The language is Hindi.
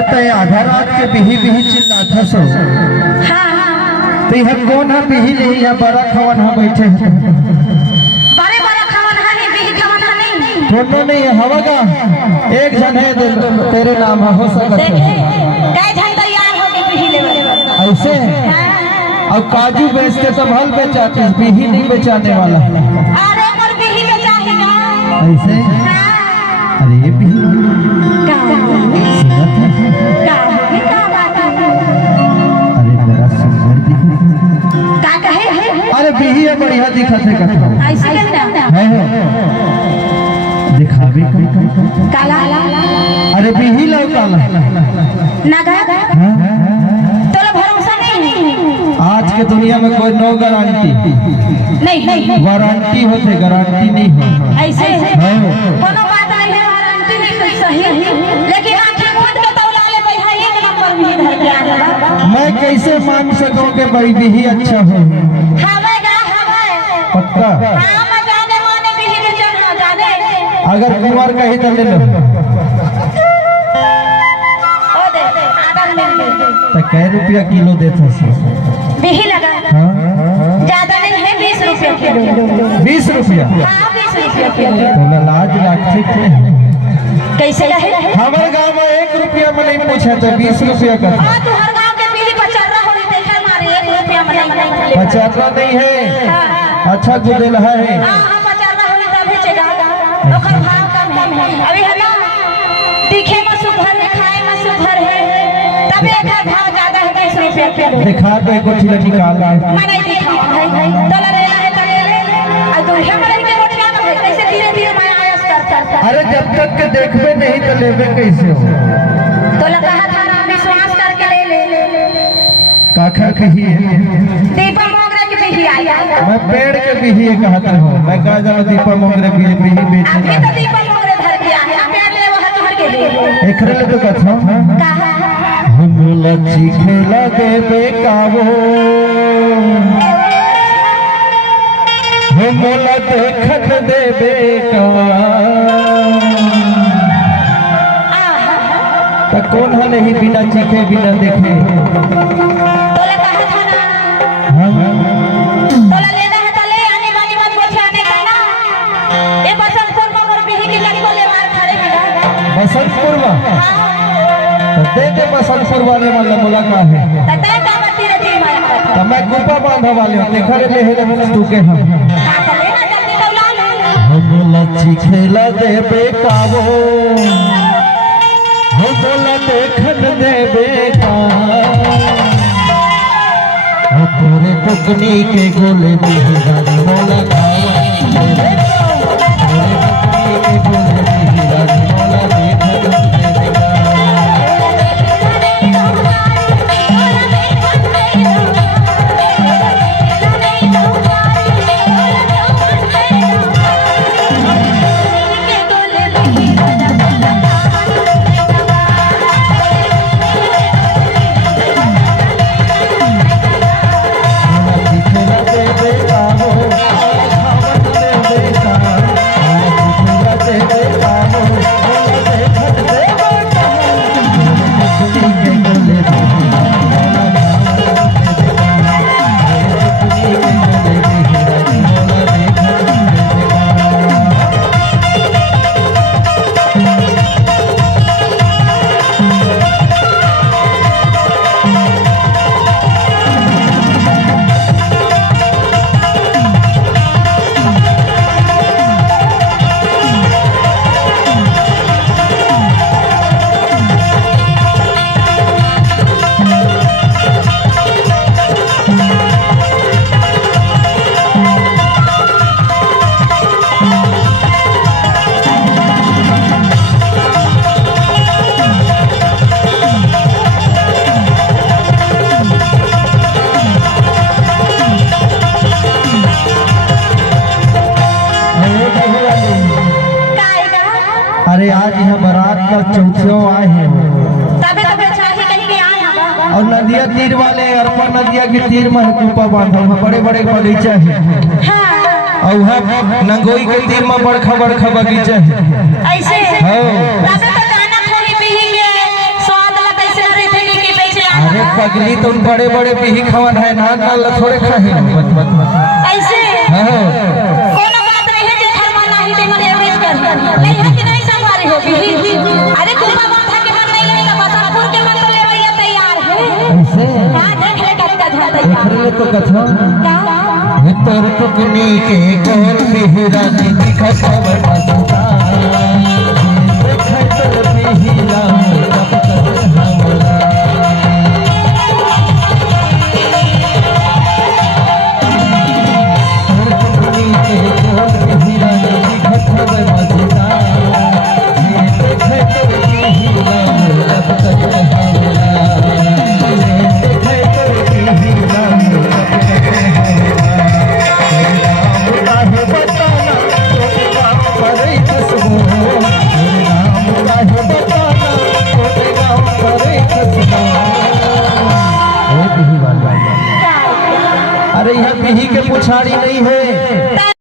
अरे तय आधा रात के बिही बिही चिल्लाता सो। तो यह कौन है बिही नहीं है बड़ा खवन है बैठे हैं। बड़ा खवन है नहीं बिही खवन है नहीं। दोनों नहीं है हवा का एक जन है तेरे नाम है हो सकता है। कई जन तैयार हो के बिही ले ऐसे अब काजू बेच के सब हल बेचाते बिही नहीं बेचाने वाला। अरे पर बिही बेचाएगा ऐसे अरे ये बिही अरे बिही है बढ़िया दिखत है दिखावे काला अरे बिही लो काला तो भरोसा नहीं। आज के दुनिया में कोई नो गारंटी नहीं वारंटी होते गारंटी नहीं हो ऐसे कोनो बात नहीं है वारंटी नहीं सही लेकिन आंखें मूंद के तौला ले बैठा एक नंबर में धर के आ जाएगा। मैं कैसे मान सकूं कि बड़ी बिही अच्छा हो पक्का जाने माने बिही में चढ़ना जाने अगर कुंवर कहीं तो ले लो ओ दे आदर ले तो कै रुपया किलो देते बिही लगा ज्यादा नहीं है 20 रुपया किलो 20 रुपया हां 20 रुपया किलो तो लाज लागती है कैसे है हमारे गांव में 1 रुपया में नहीं पूछा था 20 रुपया का हां तू हर गांव के बिही 50 होली देखे मारे 1 रुपया में नहीं 50 नहीं है अच्छा गुदेल है हां 50 होली तब बेचेगा ओकर भाव कम है अभी है ना दिखे में सुभर में खाए में सुभर है तब एक भाव ज्यादा है 20 रुपया किलो दिखा तो एक गोठी निकाल मैं नहीं दिखाऊं भाई डॉलर लेना है तो ले ले और तू हमरे के रोटियां में कैसे धीरे-धीरे मैं आयस करता। अरे जब तक के देखबे नहीं तो लेबे कैसे हो तो लगा था ना विश्वास करके ले काखर कही है दीपा मोगरे की बिही आई मैं पेड़ के बिही कहता हूँ मैं कहा जाऊँ दीपा मोगरे बिही अभी बेचना तो दीपा मोगरे धर के आए आप ले वो हर के लिए एकरे ले तो कथा कहा हम लच्छी खेला देबे कावो हम ला देखत देबे कावा तो कौन है नहीं बिना चीखे बिना देखे तो ले कहा था ना तो लेना है तो ले आने वाली मत बोझे आने का ना ये बसंतपुर में मोर बिही की लड़ी को ले मार खड़े मिला बसंतपुर में तो दे बसंतपुर वाले वाला मुलाकात है तय का बत्ती रे मार तो मैं गुफा बांधा वाले देखा ले है तू के हम का लेना जल्दी दौला ले हम लच्छी खेला देबे कावो हम बोला देखन देबे का तोरे कुकनी के गोले बिही रानी मोला खावा तोरे कुकनी के गोले बिही रानी मोला देखन देबे का अरे आज यहाँ बारात का चौथियों आए हैं तबे तो बेचारी कहीं के आए हैं और नदिया तीर वाले अरपा नदिया के तीर में कुपा बांधा हुआ बड़े बड़े बगीचा है और वहाँ नंगोई के तीर में बड़खा बड़खा बगीचा है ऐसे हाँ तबे तो जाना थोड़ी बिही के स्वाद पगली तुम बड़े बड़े बिही खवन है ना ना थोड़े खाही बत बत बत ऐसे हाँ कोनो बात नहीं है जे घर में नहीं ते मने एवरेज कर नहीं है कि नहीं संवारी हो भी अरे कुपा बांधा के मन नहीं है बसंतपुर के मन तो लेवे ये तैयार है ऐसे हां देख ले कब का झा तैयार एकरे तो कथो का भीतर टुकनी के गोल बिहरा नी खबर मस्ता देखे तो बिहरा कब कब हमरा अरे यहाँ बिही के पुछाड़ी नहीं है।